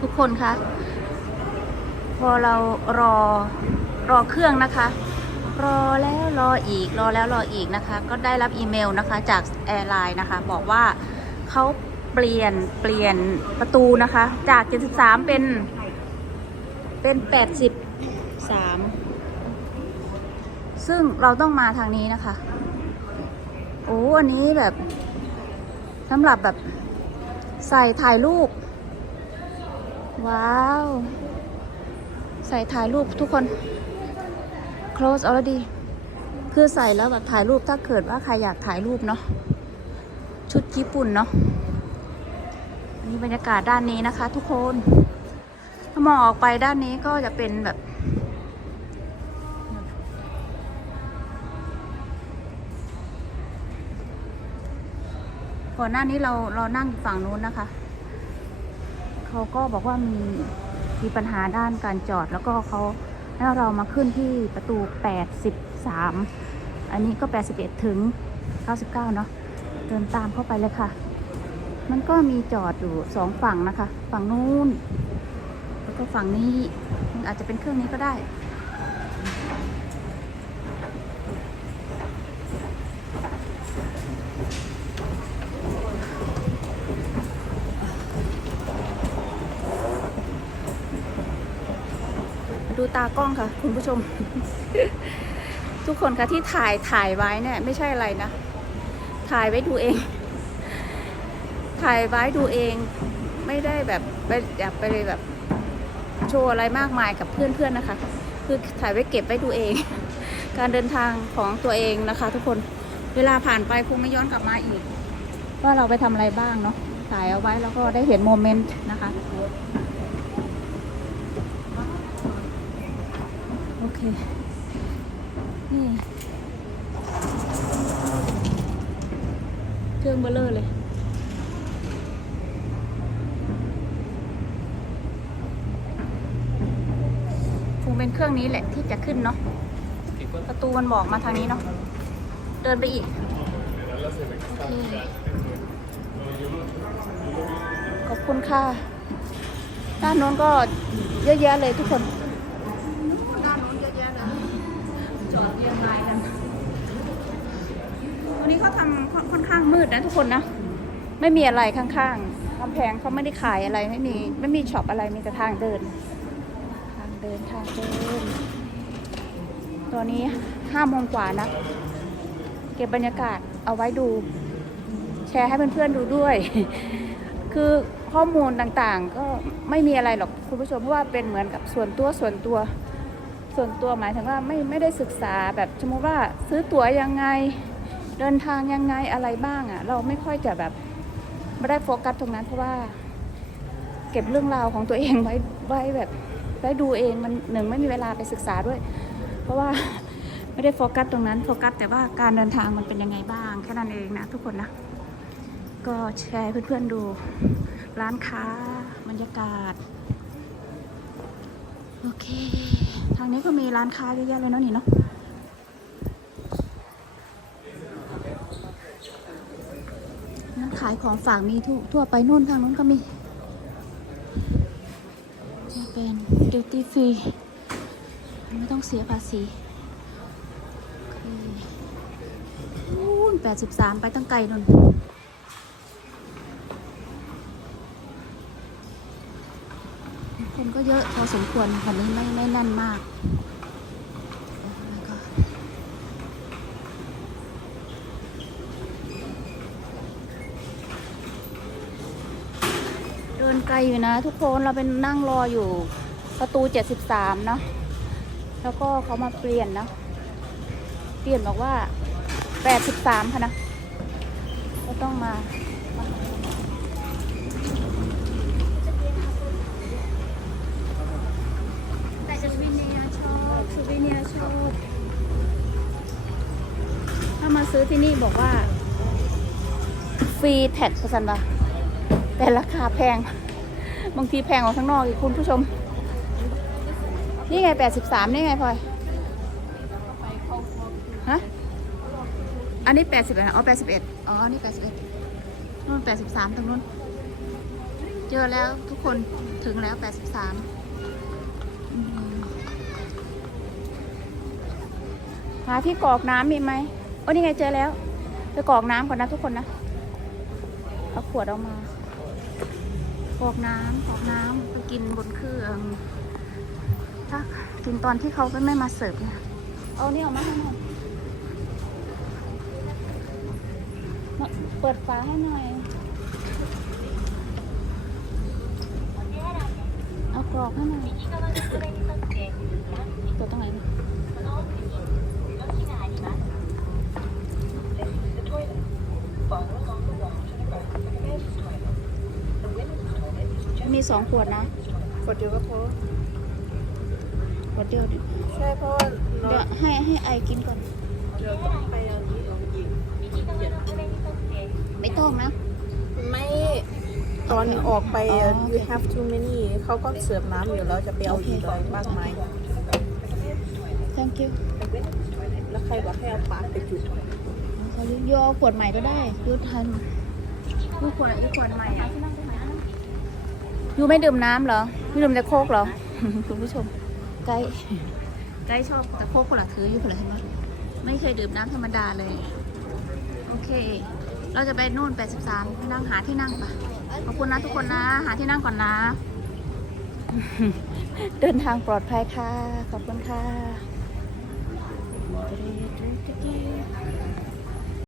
ทุกคนคะ พอเรารอรอเครื่องนะคะ รอแล้วรออีกรอแล้วรออีกนะคะ ก็ได้รับอีเมลนะคะจากแอร์ไลน์นะคะ บอกว่าเขาเปลี่ยนเปลี่ยนประตูนะคะ จาก 73 เป็น เป็น 83 ซึ่งเราต้องมาทางนี้นะคะ โอ้อันนี้แบบสำหรับแบบใส่ถ่ายรูป ว้าว ใส่ถ่ายรูปทุกคน close already คือใส่แล้วแบบถ่ายรูปถ้าเกิดว่าใครอยากถ่ายรูปเนาะชุดญี่ปุ่นเนาะนนี้บรรยากาศด้านนี้นะคะ ทุกคน ถ้ามองออกไปด้านนี้ก็จะเป็นแบบ ก่อนหน้านี้เราเรานั่งอยู่ฝั่งนู้นนะคะ เขาก็บอกว่ามีมีปัญหาด้านการจอดแล้วก็เขาให้เรามาขึ้นที่ประตู 83 อันนี้ก็ 81 ถึง 99 เนาะเดินตามเข้าไปเลยค่ะ มันก็มีจอดอยู่สองฝั่งนะคะ ฝั่งนู้น แล้วก็ฝั่งนี้อาจจะเป็นเครื่องนี้ก็ได้ ดูตากล้องค่ะ คุณผู้ชม ทุกคนคะที่ถ่ายถ่ายไว้เนี่ย ไม่ใช่อะไรนะ ถ่ายไว้ดูเอง ถ่ายไว้ดูเอง ไม่ได้แบบไปอยากไปเลยแบบ โชว์อะไรมากมายกับเพื่อนๆนะคะ คือถ่ายไว้เก็บไว้ดูเอง การเดินทางของตัวเองนะคะ ทุกคนเวลาผ่านไปคงไม่ย้อนกลับมาอีกว่าเราไปทำอะไรบ้างเนาะถ่ายเอาไว้แล้วก็ได้เห็นโมเมนต์นะคะ โอ เค นี่เครื่องเบลเลอร์เลย คงเป็นเครื่องนี้แหละที่จะขึ้นเนาะ ประตูมันบอกมาทางนี้เนาะ เดินไปอีก โอเค ขอบคุณค่ะ ด้านโน้นก็เยอะแยะเลยทุกคนด้านโน้นเยอะแยะเลย จอดเรียงรายกัน วันนี้เขาทำค่อนข้างมืดนะทุกคนนะไม่มีอะไรข้างๆกำแพงเขาไม่ได้ขายอะไรไม่มีไม่มีช็อปอะไรมีแต่ทางเดิน ทางเดินทางเดินตอนนี้ห้าโมงกว่านะ เก็บบรรยากาศเอาไว้ดู แชร์ให้เพื่อนๆดูด้วย คือข้อมูลต่างๆ ก็ไม่มีอะไรหรอกคุณผู้ชมเพราะว่าเป็นเหมือนกับส่วนตัวส่วนตัว ส่วนตัวหมายถึงว่าไม่ไม่ได้ศึกษาแบบสมมติว่าซื้อตั๋วยังไง เดินทางยังไงอะไรบ้างอะ่ะ เราไม่ค่อยจะแบบไม่ได้โฟกัสตรงนั้นเพราะว่า เก็บเรื่องราวของตัวเองไว้ไว้แบบไว้ดูเองมันหนึ่งไม่มีเวลาไปศึกษาด้วย เพราะว่าไม่ได้โฟกัสตรงนั้นโฟกัสแต่ว่าการเดินทางมันเป็นยังไงบ้างแค่นั้นเองนะทุกคนนะก็แชร์เพื่อนๆดู ร้านค้าบรรยากาศโอเค ทางนี้ก็มีร้านค้าเยอะแยะเลยเนาะนี่เนาะร้าน ขายของฝากมีทั่วทั่วไปนู่นทางนู้นก็มีจะเป็น duty free ไม่ต้องเสียภาษีนู่น83 ไปตั้งไกลนู่นคนก็เยอะพอสมควรวันนี้ไม่ไม่แน่นมาก Oh my god เดิน ไกลอยู่นะ ทุกคนเราเป็นนั่งรออยู่ประตู73เนอะแล้วก็เขามาเปลี่ยนนะเปลี่ยนบอกว่า83ค่ะนะก็ต้องมาแต่จะวิเนียชอบซูวิเนียชอบถ้ามาซื้อที่นี่บอกว่า ฟรีแท็กสันวะแต่ราคาแพง บางทีแพงกว่าข้างนอกอีกคุณผู้ชม นี่ไง83นี่ไงพลอยฮะอันนี้แปดสิบเอ็ดอ๋อแปดสิบเอ็ดอ๋อนนี่แปดสิบเอ็ดนู่นแปดสิบสามตรงนู้นเจอแล้วทุกคนถึงแล้วแปดสิบสามหาที่กรอกน้ำมีไหมโอ้นี่ไงเจอแล้ว ไปกรอกน้ำก่อนนะทุกคนนะ เอาขวดออกมา กรอกน้ำกรอกน้ำไปกินบนเครื่องถ้ากินตอนที่เขาไม่มาเสิร์ฟเนี่ยเอานี่ออกมาให้หน่อยเปิดฝาให้หน่อยเอากรอกให้หน่อยตัวตรงไหนเนี่ยมี สองขวดนะขวดเดียวก็พอขวดเดียวดิใช่เพราะว่าเราเดี๋ยวให้ให้ไอกินก่อน เราต้องไปเอาที่เราหยิบไม่ต้องนะ ไม่ตอนออกไปอ๋ออะโอเค you have too many เขาก็เสิร์ฟน้ำอยู่แล้วจะไปเอาอีกอะไรมากมาย thank you แล้วใครบอกให้เอาปากไปจุดเขาโยเอาขวดใหม่ก็ได้ยูทันยูขวดยูขวดใหม่อะ ยูไม่ดื่มน้ำเหรอยูดื่มแต่โคกเหรอ คุณผู้ชมไกด์ไกด์ชอบแต่โคกคนละถืออยู่คนละเห็นไหมไม่เคยดื่มน้ำธรรมดาเลย โอเค เราจะไปนู่น 83 นั่งหาที่นั่งปะขอบคุณนะทุกคนนะ หาที่นั่งก่อนนะ เดินทางปลอดภัยค่ะ ขอบคุณค่ะ